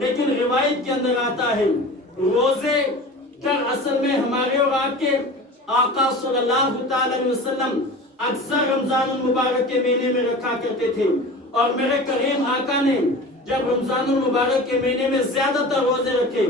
لیکن روایت کے اندر آتا ہے روزے در اصل میں ہمارے اور آپ کے آقا صلی اللہ تعالی علیہ وسلم اکثر رمضان المبارک کے مہینے میں رکھا کرتے تھے، اور میرے کریم آقا نے جب رمضان المبارک کے مہینے میں زیادہ تر روزے رکھے،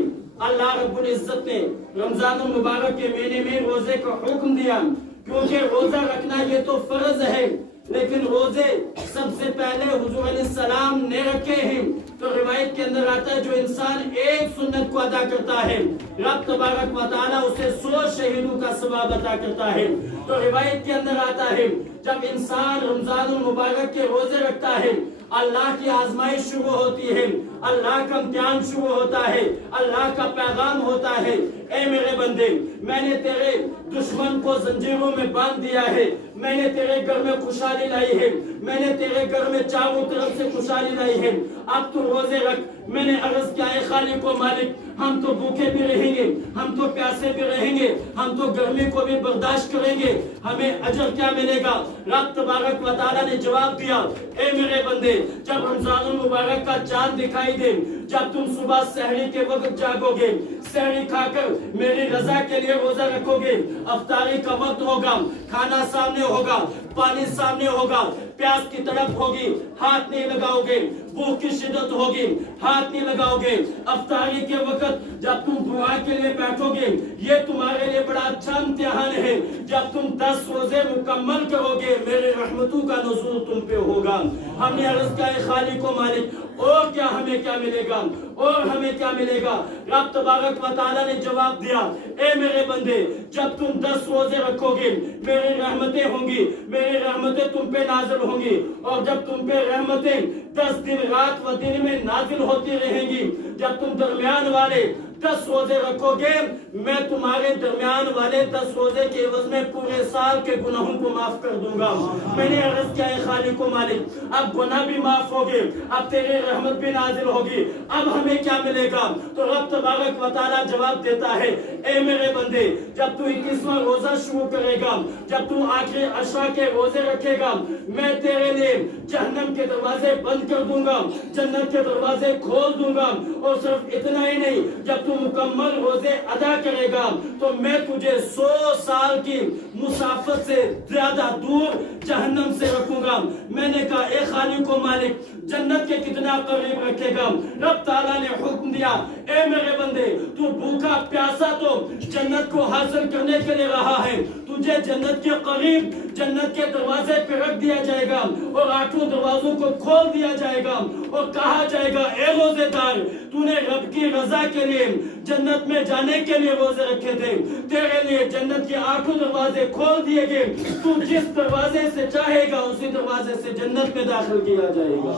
اللہ رب العزت نے رمضان المبارک کے مہینے میں روزے کا حکم دیا، کیونکہ روزہ رکھنا یہ تو فرض ہے، لیکن روزے سب سے پہلے حضور علیہ السلام نے رکھے ہیں۔ تو روایت کے اندر آتا ہے جو انسان ایک سنت کو ادا کرتا ہے رب تبارک و تعالیٰ اسے 100 شہیدوں کا ثواب عطا کرتا ہے۔ تو روایت کے اندر آتا ہے جب انسان رمضان المبارک کے روزے رکھتا ہے اللہ کی آزمائش شروع ہوتی ہے، اللہ کا امتحان شروع ہوتا ہے، اللہ کا پیغام ہوتا ہے، اے میرے بندے میں نے تیرے دشمن کو زنجیروں میں باندھ دیا ہے، میں نے تیرے گھر میں خوشحالی لائی ہے، میں نے تیرے گھر میں چاروں طرف سے خوشحالی لائی ہے، اب تو روزے رکھ۔ میں نے عرض کیا ہے خالق و مالک ہم تو بھوکے بھی رہیں گے، ہم تو پیاسے بھی رہیں گے، ہم تو گرمی کو بھی برداشت کریں گے، ہمیں اجر کیا ملے گا؟ رب تبارک و تعالیٰ نے جواب دیا اے میرے بندے جب رمضان المبارک کا چاند دکھائی دے، جب تم صبح سحری کے وقت جاگو گے، سحری کھا کر میری رضا کے لیے روزہ رکھو گے، افطاری کا وقت ہوگا، کھانا سامنے ہوگا، پانی سامنے ہوگا، پیاس کی تڑپ ہوگی، ہاتھ نہیں لگاؤ گے، بھوک کی شدت ہوگی، ہاتھ نہیں لگاؤ گے، افطاری کے وقت جب تم دعا کے لیے بیٹھو گے یہ تمہارے لیے بڑا اچھا امتحان ہے، جب تم 10 روزے مکمل کرو گے میرے رحمتوں کا نزول تم پہ ہوگا۔ ہم نے عرض کیا ہے خالق و مالک اور کیا ہمیں کیا ملے گا، اور ہمیں کیا ملے گا؟ رب تبارک و تعالیٰ نے جواب دیا اے میرے بندے جب تم 10 روزے رکھو گے میری رحمتیں ہوں گی، میری رحمتیں تم پہ نازل ہوں گی، اور جب تم پہ رحمتیں 10 دن رات و دن میں نازل ہوتی رہیں گی، جب تم درمیان والے 10 روزے رکھو گے میں تمہارے درمیان والے 10 روزے کے عوض میں پورے سال کے گناہوں کو معاف کر دوں گا۔ میں نے عرض کیا ہے خالق و مالک اب گناہ بھی معاف ہوگے، اب تیری رحمت بھی نازل ہوگی، اب ہمیں کیا ملے گا؟ تو رب تبارک و تعالیٰ جواب دیتا ہے اے میرے بندے جب تو 21واں روزہ شروع کرے گا، جب تو آخری عشرہ کے روزے رکھے گا میں تیرے لیے جہنم کے دروازے بند کر دوں گا، جنت کے دروازے کھول دوں گا، اور صرف اتنا ہی نہیں جب تو مکمل روزے ادا کرے گا تو میں تجھے 100 سال کی مسافت سے زیادہ دور جہنم سے رکھوں گا۔ میں نے کہا اے خالق و مالک جنت کے کتنا قریب رکھے گا؟ رب تعالیٰ نے حکم دیا اے میرے بندے تو بھوکا پیاسا تو جنت کو حاصل کرنے کے لیے رہا ہے، تجھے جنت کے قریب جنت کے دروازے پہ رکھ دیا جائے گا اور 8 دروازوں کو کھول دیا جائے گا اور کہا جائے گا اے روزے دار تو نے رب کی رضا کے لیے جنت میں جانے کے لیے روزے رکھے تھے، تیرے لیے جنت کے 8 دروازے کھول دیے گئے، تو جس دروازے سے چاہے گا اسی دروازے سے جنت میں داخل کیا جائے گا۔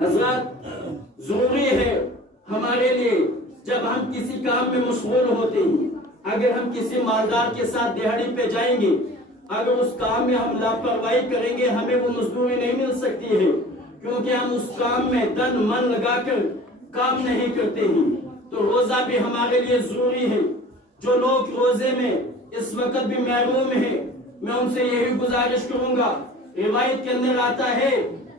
حضرات ضروری ہے ہمارے لیے جب ہم کسی کام میں مشغول ہوتے ہیں، اگر ہم کسی مالدار کے ساتھ دہاڑی پہ جائیں گے، اگر اس کام میں ہم لاپرواہی کریں گے ہمیں وہ مزدوری نہیں مل سکتی ہے، کیونکہ ہم اس کام میں تن من لگا کر کام نہیں کرتے ہیں۔ تو روزہ بھی ہمارے لیے ضروری ہے۔ جو لوگ روزے میں اس وقت بھی محروم ہیں میں ان سے یہی گزارش کروں گا، روایت کے اندر آتا ہے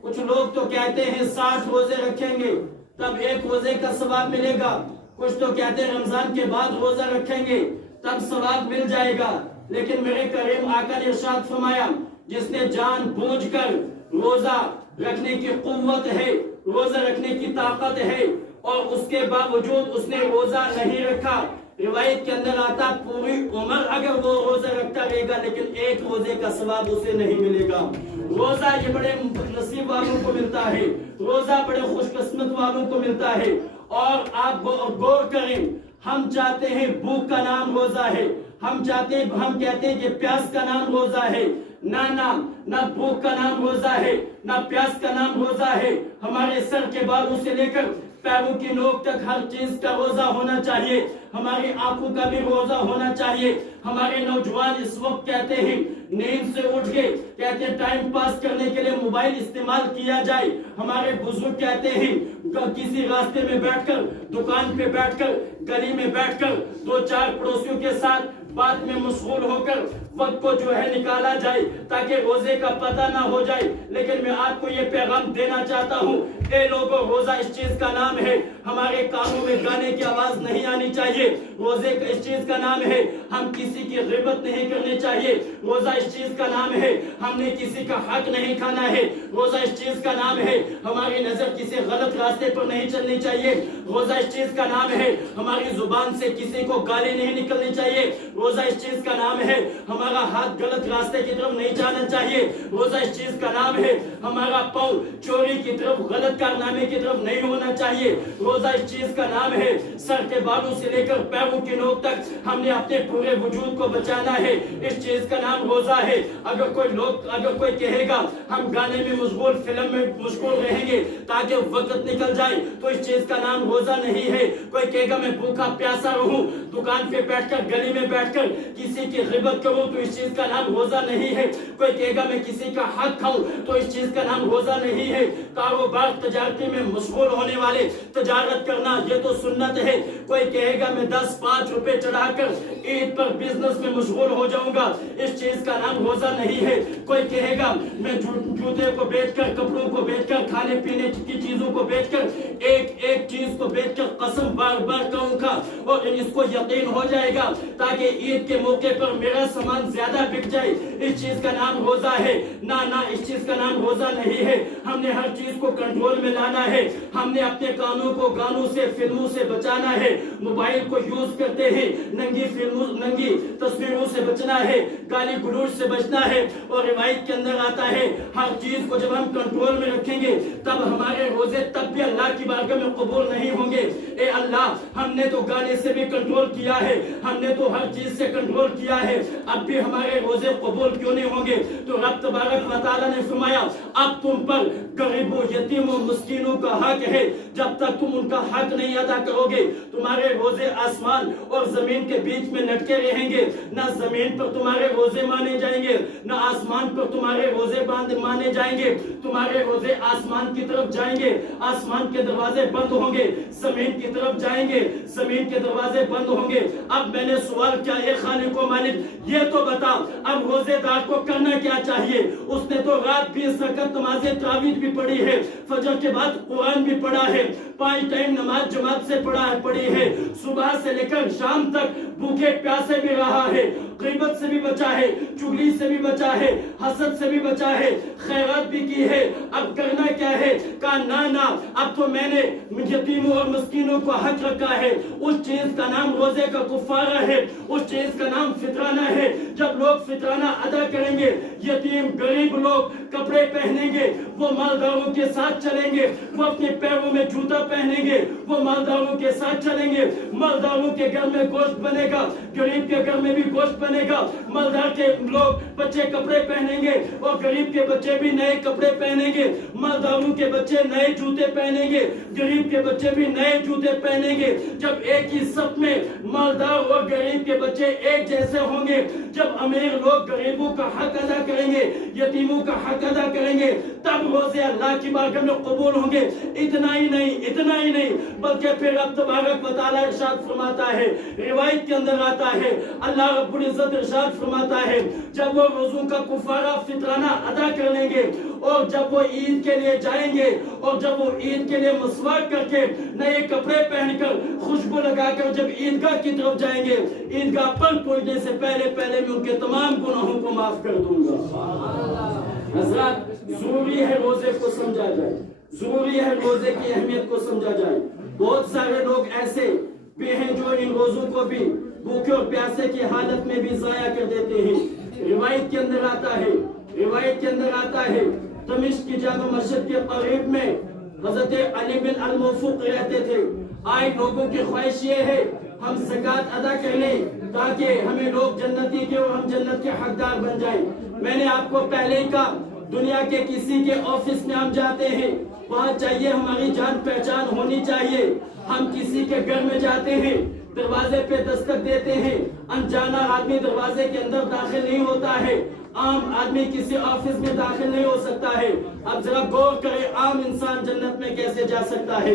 کچھ لوگ تو کہتے ہیں 60 روزے رکھیں گے تب 1 روزے کا ثواب ملے گا، کچھ تو کہتے ہیں رمضان کے بعد روزہ رکھیں گے تب ثواب مل جائے گا، لیکن میرے کریم آقا نے ارشاد فرمایا جس نے جان بوجھ کر روزہ رکھنے کی قوت ہے، روزہ رکھنے کی طاقت ہے اور اس کے باوجود اس نے روزہ نہیں رکھا، روایت کے اندر آتا پوری عمر اگر وہ روزہ رکھتا رہے گا لیکن 1 روزے کا ثواب اسے نہیں ملے گا۔ روزہ یہ بڑے نصیب والوں کو ملتا ہے، روزہ بڑے خوش قسمت والوں کو ملتا ہے، اور آپ غور کریں ہم چاہتے ہیں بھوک کا نام روزہ ہے، ہم کہتے ہیں کہ پیاس کا نام روزہ ہے، نہ بھوک کا نام روزہ ہے نہ پیاس کا نام روزہ ہے۔ ہمارے سر کے بالوں سے لے کر پیروں کی نوک تک ہر چیز کا روزہ ہونا چاہیے، ہماری آنکھوں کا بھی روزہ ہونا چاہیے۔ ہمارے نوجوان اس وقت کہتے ہیں نیند سے اٹھ کے کہتے ہیں ٹائم پاس کرنے کے لیے موبائل استعمال کیا جائے، ہمارے بزرگ کہتے ہیں کسی راستے میں بیٹھ کر، دکان پہ بیٹھ کر، گلی میں بیٹھ کر 2-4 پڑوسیوں کے ساتھ بات میں مشغول ہو کر وقت کو جو ہے نکالا جائے تاکہ روزے کا پتہ نہ ہو جائے۔ لیکن میں آپ کو یہ پیغام دینا چاہتا ہوں اے لوگوں روزہ اس چیز کا نام ہے ہمارے کانوں میں گانے کی آواز نہیں آنی چاہیے، روزے کا اس چیز کا نام ہے ہم کسی کی غیبت نہیں کرنی چاہیے، روزہ اس چیز کا نام ہے ہم نے کسی کا حق نہیں کھانا ہے، روزہ اس چیز کا نام ہے ہماری نظر کسی غلط راستے پر نہیں چلنی چاہیے، روزہ اس چیز کا نام ہے ہماری زبان سے کسی کو گالی نہیں نکلنی چاہیے، روزہ اس چیز کا نام ہے ہمارا ہاتھ غلط راستے کی طرف نہیں جانا چاہیے، روزہ اس چیز کا نام ہے ہمارا پاؤں چوری کی طرف غلط کارنامے کی طرف نہیں ہونا چاہیے، روزہ اس چیز کا نام ہے سر کے بالوں سے لے کر پیروں کی نوک تک ہم نے اپنے پورے وجود کو بچانا ہے، اس چیز کا نام روزہ ہے۔ اگر کوئی کہے گا ہم گانے میں مشغول، فلم میں مشغول رہیں گے تاکہ وقت نکل جائے، تو اس چیز کا نام روزہ نہیں ہے۔ کوئی کہے گا میں بھوکا پیاسا رہوں، دکان پہ بیٹھ کر گلی میں بیٹھ کر کسی کی غیبت کروں، تو اس چیز کا نام روزہ نہیں ہے۔ کوئی کہے گا میں کسی کا حق کھاؤں، تو اس چیز کا نام روزہ نہیں ہے۔ کاروبار تجارتی میں مشغول ہونے والے تجارت کرنا یہ تو سنت ہے۔ کوئی کہے گا میں 10-5 روپے چڑھا کر عید پر بزنس میں مشغول ہو جاؤں گا، اس چیز کا نام روزہ نہیں ہے۔ کوئی کہے گا میں جوتے کو بیچ کر، کپڑوں کو بیچ کر، کھانے پینے کی چیزوں کو بیچ کر، ایک چیز کو بیچ کر قسم بار بار کروں گا اور اس کو یقین ہو جائے گا تاکہ عید کے موقع پر میرا سامان زیادہ بک جائے، اس چیز کا نام روزہ ہے۔ نہ اس چیز کا نام روزہ نہیں ہے۔ ہم نے ہر چیز کو کنٹرول میں لانا ہے، ہم نے اپنے کانوں کو گانوں سے، فلموں سے بچانا ہے، موبائل کو یوز کرتے ہیں ننگی تصویروں سے بچنا ہے، گالی گلوچ سے بچنا ہے، اور روایت کے اندر آتا ہے ہر چیز کو جب ہم کنٹرول میں رکھیں گے تب ہمارے روزے تب بھی اللہ کی بارگاہ میں قبول نہیں ہوں گے۔ اے اللہ ہم نے تو گانے سے بھی کنٹرول کیا ہے، ہم نے تو ہر چیز سے کنٹرول کیا ہے، اب بھی ہمارے روزے قبول کیوں نہیں ہوں گے؟ تو رب تبارک و تعالیٰ نے فرمایا اب تم پر غریبوں، یتیموں، مسکینوں کا حق ہے، جب تک تم ان کا حق نہیں ادا کرو گے تمہارے روزے آسمان اور زمین کے بیچ میں لٹکے رہیں گے، نہ زمین پر تمہارے روزے مانے جائیں گے نہ آسمان پر تمہارے روزے مانے جائیں گے، تمہارے روزے آسمان کی طرف جائیں گے، آسمان کے دروازے بند ہوں گے، زمین کی طرف جائیں گے، زمین کے دروازے بند ہوں گے۔ اب میں نے سوال کیا، اے خالق و مالک یہ تو بتا اب روزے دار کو کرنا کیا چاہیے؟ اس نے تو رات 20 رکعت نماز تراویح بھی پڑھی ہے، فجر کے بعد قرآن بھی پڑھا ہے، 5 ٹائم نماز جماعت سے پڑھی ہے، صبح سے لے کر شام تک بھوکے پیاسے بھی رہا ہے، غیبت سے بھی بچا ہے، چغلی سے بھی بچا ہے، حسد سے بھی بچا ہے، خیرات بھی کی ہے، اب کرنا کیا ہے؟ کہا نہ اب تو میں نے یتیموں اور مسکینوں کو حق رکھا ہے، اس چیز کا نام روزے کا کفارہ ہے، اس چیز کا نام فطرانہ ہے۔ جب لوگ فطرانہ ادا کریں گے، یتیم غریب لوگ کپڑے پہنیں گے، وہ مالداروں کے ساتھ چلیں گے، وہ اپنے پیروں میں جوتا پہنیں گے، وہ مالداروں کے ساتھ چلیں گے، مالداروں کے گھر میں گوشت بنے گا، غریب کے گھر میں بھی گوشت بنے گا، مالدار کے لوگ بچے کپڑے پہنیں گے اور غریب کے بچے بھی نئے کپڑے پہنیں گے، مالداروں کے بچے نئے جوتے پہنیں گے، غریب کے بچے بھی نئے جوتے پہنیں گے۔ جب ایک ہی صف میں مالدار اور غریب کے بچے ایک جیسے ہوں گے، جب امیر لوگ غریبوں کا حق ادا کریں گے، یتیموں کا حق ادا کریں گے، تب روزے اللہ کی بارگاہ میں قبول ہوں گے۔ اتنا ہی نہیں بلکہ پھر رب تبارک و تعالیٰ ارشاد فرماتا ہے، روایت کے اندر آتا ہے اللہ رب العزت ارشاد فرماتا ہے جب وہ روزوں کا کفارہ فطرانہ ادا کر لیں گے اور جب وہ عید کے لیے جائیں گے اور جب وہ عید کے لیے مسواک کر کے نئے کپڑے پہن کر خوشبو لگا کر جب عیدگاہ کی طرف جائیں گے، عیدگاہ پر پہنچنے سے پہلے میں ان کے تمام گناہوں کو معاف کر دوں گا۔ حضرات ضروری ہے روزے کو سمجھا جائے، ضروری ہے روزے کی اہمیت کو سمجھا جائے۔ بہت سارے لوگ ایسے بھی ہیں جو ان روزوں کو بھی بھوکے اور پیاسے کی حالت میں بھی ضائع کر دیتے ہیں۔ روایت کے اندر آتا ہے دمشق کی جامع مسجد کے قریب میں حضرت علی بن الموفق رہتے تھے۔ آج لوگوں کی خواہش یہ ہے ہم زکوٰۃ ادا کر لیں تاکہ ہمیں لوگ جنتی کے اور ہم جنت کے حقدار بن جائیں۔ میں نے آپ کو پہلے ہی کہا دنیا کے کسی کے آفس میں ہم جاتے ہیں، وہاں چاہیے ہماری جان پہچان ہونی چاہیے۔ ہم کسی کے گھر میں جاتے ہیں، دروازے پہ دستک دیتے ہیں، انجانا آدمی دروازے کے اندر داخل نہیں ہوتا ہے، عام آدمی کسی آفس میں داخل نہیں ہو سکتا ہے۔ اب ذرا غور کریں عام انسان جنت میں کیسے جا سکتا ہے؟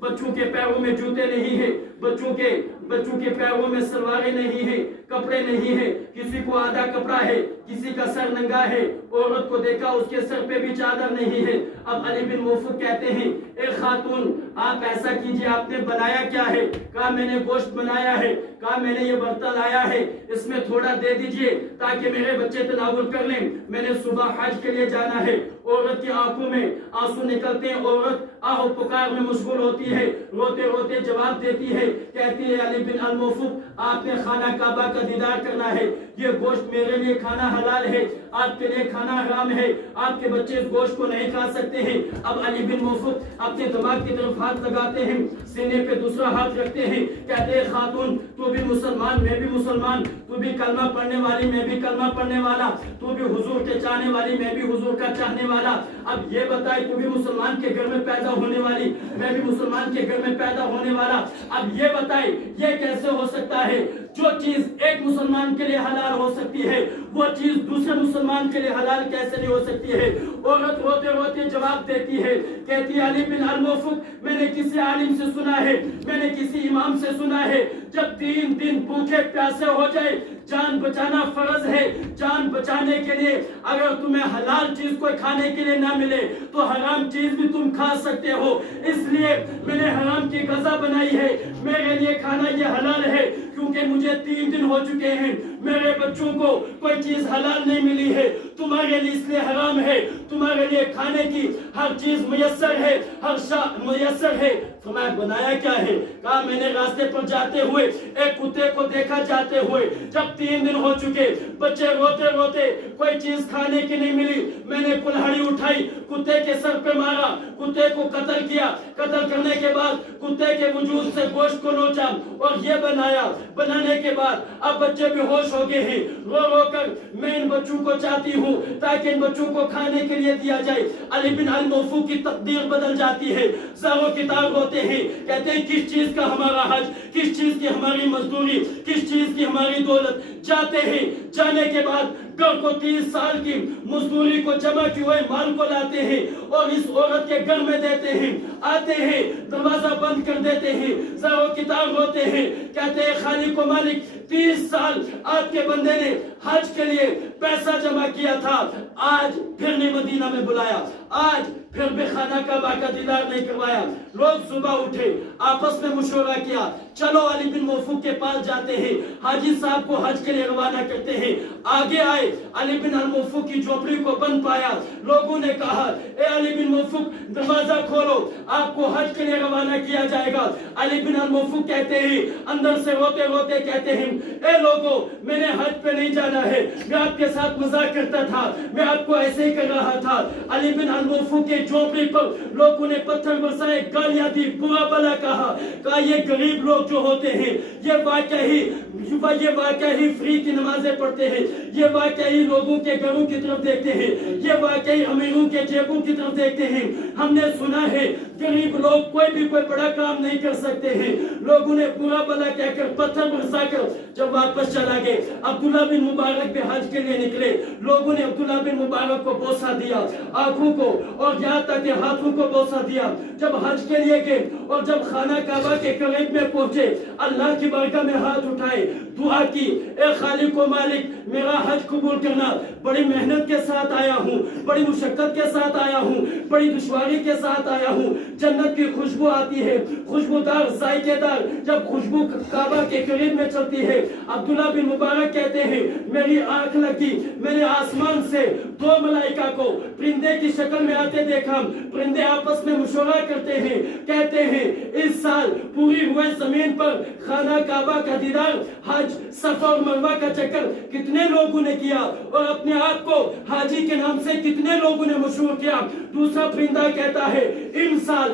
بچوں کے پیروں میں جوتے نہیں ہیں، بچوں کے پیروں میں سلواریں نہیں ہیں، کپڑے نہیں ہیں، کسی کو آدھا کپڑا ہے، کسی کا سر ننگا ہے، عورت کو دیکھا اس کے سر پہ بھی چادر نہیں ہے۔ اب علی بن موفق کہتے ہیں اے خاتون آپ ایسا کیجئے، آپ نے بنایا کیا ہے؟ کہا میں نے گوشت بنایا ہے، کہا میں نے یہ برتن لایا ہے، اس میں تھوڑا دے دیجئے تاکہ میرے بچے تناول کر لیں، میں نے صبح حج کے لیے جانا ہے۔ عورت کی آنکھوں میں آنسو نکلتے ہیں، عورت آہ و پکار میں مشغول ہوتی ہے، روتے روتے جواب دیتی ہے، کہتی ہے علی بن الموفق آپ نے خانہ کعبہ کا دیدار کرنا ہے، یہ گوشت میرے لیے کھانا حلال ہے، آپ کے لیے کھانا حرام ہے، آپ کے بچے اس گوشت کو نہیں کھا سکتے ہیں۔ اب علی بن موفق اپنے دماغ کی طرف ہاتھ لگاتے ہیں، سینے پہ دوسرا ہاتھ رکھتے ہیں، کہتے ہیں خاتون تو بھی مسلمان میں بھی مسلمان، تو بھی کلمہ پڑھنے والی میں بھی کلمہ پڑھنے والا، تو بھی حضور کے چاہنے والی میں بھی حضور کا چاہنے والا، اب یہ بتائے تو بھی مسلمان کے گھر میں پیدا ہونے والی میں بھی مسلمان کے گھر میں پیدا ہونے والا، اب یہ بتائے یہ کیسے ہو سکتا ہے؟ جو چیز ایک مسلمان کے لیے حلال ہو سکتی ہے وہ چیز دوسرے مسلمان کے لیے حلال کیسے نہیں ہو سکتی ہے؟ عورت روتے روتے جواب دیتی ہے، کہتی ہے علی بن الموفق میں نے کسی عالم سے سنا ہے، میں نے کسی امام سے سنا ہے، جب 3 دن بھوکے پیاسے ہو جائے جان بچانا فرض ہے، جان بچانے کے لیے اگر تمہیں حلال چیز کوئی کھانے کے لیے نہ ملے تو حرام چیز بھی تم کھا سکتے ہو، اس لیے میں نے حرام کی غذا بنائی ہے، میرے لیے کھانا یہ حلال ہے کیونکہ مجھے 3 دن ہو چکے ہیں، میرے بچوں کو کوئی چیز حلال نہیں ملی ہے، تمہارے لیے اس لیے حرام ہے، تمہارے لیے کھانے کی ہر چیز میسر ہے، ہر شاء میسر ہے۔ فرمایا بنایا کیا ہے؟ کہا میں نے راستے پر جاتے ہوئے ایک کتے کو دیکھا جاتے ہوئے، جب 3 دن ہو چکے بچے روتے روتے کوئی چیز کھانے کی نہیں ملی، میں نے کلہاڑی اٹھائی کتے کے سر پہ مارا، کتے کو قتل کیا، قتل کرنے کے بعد کتے کے وجود سے گوشت کو نوچا اور یہ بنایا، بنانے کے بعد اب بچے بے ہوش ہو گئے ہیں، رو رو کر میں ان بچوں کو چاہتی ہوں تاکہ ان بچوں کو کھانے کے لیے دیا جائے۔ علی بن الموفق کی تقدیر بدل جاتی ہے، زارو کتاب ہوتے ہیں، کہتے ہیں کس چیز کا ہمارا حج، کس چیز کی ہماری مزدوری، کس چیز کی ہماری دولت، جاتے ہیں، جانے کے بعد گھر کو 30 سال کی مزدوری کو جمع کی ہوئے مال کو لاتے ہیں اور اس عورت کے گھر میں دیتے ہیں، آتے ہیں دروازہ بند کر دیتے ہیں، زارو کتاب ہوتے ہیں، کہتے ہیں خالق و مالک 30 سال آپ کے بندے نے حج کے لیے پیسہ جمع کیا تھا، آج پھر نے مدینہ میں بلایا، آج پھر بھی خانہ کعبہ کا دیدار نہیں کروایا۔ لوگ صبح اٹھے، آپس میں مشورہ کیا، چلو علی بن موفق کے پاس جاتے ہیں، حاجی صاحب کو حج کے لیے روانہ کرتے ہیں۔ آگے آئے، علی بن الموفق کی جھوپڑی کو بند پایا، لوگوں نے کہا اے علی بن موفق دروازہ کھولو، آپ کو حج کے لیے روانہ کیا جائے گا۔ علی بن الموفق کہتے ہیں، اندر سے روتے روتے کہتے ہیں اے لوگو میں نے حج پہ نہیں جانا ہے، میں آپ کے ساتھ مذاق کرتا تھا، میں آپ کو ایسے ہی کر رہا تھا۔ علی بن الموفق کے جھوپڑی پر لوگوں نے پتھر برسائے، گالیاں دی، برا بھلا کہا یہ غریب لوگ جو ہوتے ہیں یہ واقعی فری کی نمازیں پڑھتے ہیں، یہ واقعی لوگوں کے گھروں کی طرف دیکھتے ہیں، یہ واقعی امیروں کے جیبوں کی طرف دیکھتے ہیں، ہم نے سنا ہے غریب لوگ کوئی بڑا کام نہیں کر سکتے ہیں۔ لوگوں نے برا بھلا کہہ کر پتھر برسا کر جب واپس چلا گئے، عبداللہ بن مبارک بھی حج کے لیے نکلے، لوگوں نے عبداللہ بن مبارک کو بوسہ دیا، آنکھوں کو اور یہاں تک کہ ہاتھوں کو بوسہ دیا۔ جب حج کے لیے گئے اور جب خانہ کعبہ کے قریب میں پہنچے، اللہ کی بارگاہ میں ہاتھ اٹھائے، دعا کی اے خالق و مالک میرا حج قبول کرنا، بڑی محنت کے ساتھ آیا ہوں، بڑی مشقت کے ساتھ آیا ہوں، بڑی دشواری کے ساتھ آیا ہوں، جنت کی خوشبو آتی ہے، خوشبودار ذائقے دار، جب خوشبو کعبہ کے قریب میں چلتی ہے، عبداللہ بن مبارک کہتے ہیں میری آنکھ لگی، میں نے آسمان سے 2 ملائکہ کو پرندے کی شکل میں آتے دیکھا، پرندے آپس میں مشورہ کرتے ہیں، کہتے ہیں اس سال پوری ہوئے زمین پر خانہ کعبہ کا دیدار، حج، صفا اور مروہ کا چکر کتنے لوگوں نے کیا اور اپنے آپ کو حاجی کے نام سے کتنے لوگوں نے مشہور کیا۔ دوسرا پرندہ کہتا ہے اس سال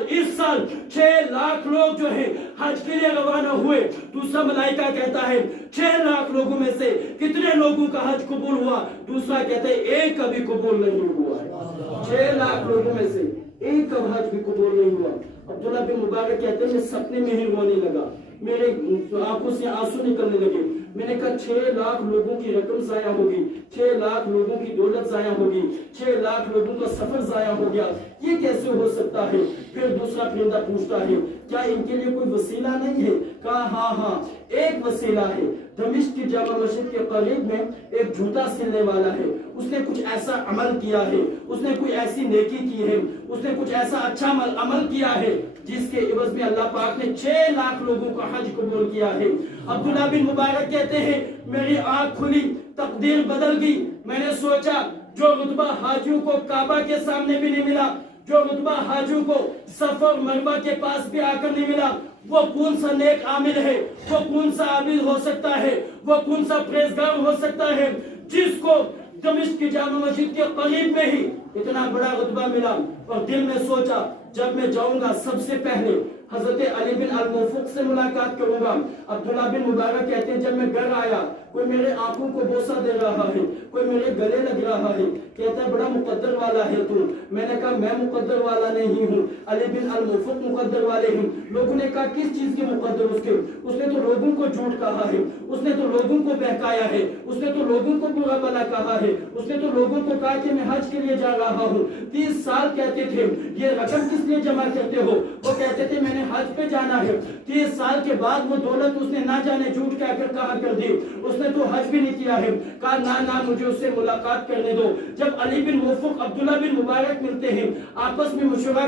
6 لاکھ لوگ جو ہیں حج کے لیے روانہ ہوئے۔ دوسرا ملائکہ کہتا ہے 6 لاکھ لوگوں میں سے کتنے لوگوں کا حج قبول ہوا؟ دوسرا کہتا ہے ایک کبھی قبول نہیں ہوا ہے۔ 6 لاکھ لوگوں میں سے ایک کا حج بھی قبول نہیں ہوا۔ عبداللہ بن مبارک کہتے ہیں میں سپنے میں ہی رونے لگا، میرے آنکھوں سے آنسو نکلنے لگے، میں نے کہا 6 لاکھ لوگوں کی رقم ضائع ہوگی، 6 لاکھ لوگوں کی دولت ضائع ہوگی، 6 لاکھ لوگوں کا سفر ضائع ہو گیا، یہ کیسے ہو سکتا ہے؟ پھر دوسرا پرندہ پوچھتا ہے کیا ان کے لیے کوئی وسیلہ نہیں ہے؟ کہا ہاں ایک وسیلہ ہے، دمشق کی جامع مسجد کے قریب میں ایک جوتا سلنے والا ہے، اس نے کچھ ایسا عمل کیا ہے، اس نے کوئی ایسی نیکی کی ہے، اس نے کچھ ایسا اچھا عمل کیا ہے جس کے عوض میں اللہ پاک نے 6 لاکھ لوگوں کا حج قبول کیا ہے۔ عبداللہ بن مبارک کہتے ہیں میری آنکھ کھلی، تقدیر بدل گئی، میں نے سوچا جو رتبہ حاجیوں کو کعبہ کے سامنے بھی نہیں ملا، جو رتبہ حاجیوں کو صفا اور مروہ کے پاس بھی آ کر نہیں ملا، وہ کون سا نیک عامل ہے، وہ کون سا عابد ہو سکتا ہے، وہ کون سا پرہیزگار ہو سکتا ہے جس کو دمشق کی جامع مسجد کے قریب میں ہی اتنا بڑا رتبہ ملا۔ اور دل میں سوچا جب میں جاؤں گا سب سے پہلے حضرت علی بن الموفق سے ملاقات کروں گا۔ عبداللہ بن مبارک کہتے ہیں جب میں گھر آیا کوئی میرے آنکھوں کو بوسہ دے رہا ہے، کوئی میرے گلے لگ رہا ہے، کہتا ہے بڑا مقدر والا ہے تو۔ میں نے کہا میں مقدر والا نہیں ہوں، علی بن الموفق مقدر والے ہیں۔ لوگوں نے کہا کس چیز کے مقدر؟ اس نے تو لوگوں کو جھوٹ کہا ہے، اس نے تو لوگوں کو بہکایا ہے، اس نے تو لوگوں کو برا بھلا کہا ہے، اس نے تو لوگوں کو کہا کہ میں حج کے لیے جا رہا ہوں۔ 30 سال کہتے تھے یہ رقم کس لیے جمع کرتے ہو؟ وہ کہتے تھے میں نے حج پہ جانا ہے۔ 30 سال کے بعد وہ دولت اس نے نہ جانے جھوٹ کہہ کر کہا کر دی، اس نے تو حج بھی نہیں کیا ہے۔ کہا نہ مجھے اس سے ملاقات کرنے دو۔ جب علی بن موفق عبداللہ بن مبارک ملتے ہیں، آپس میں مشورہ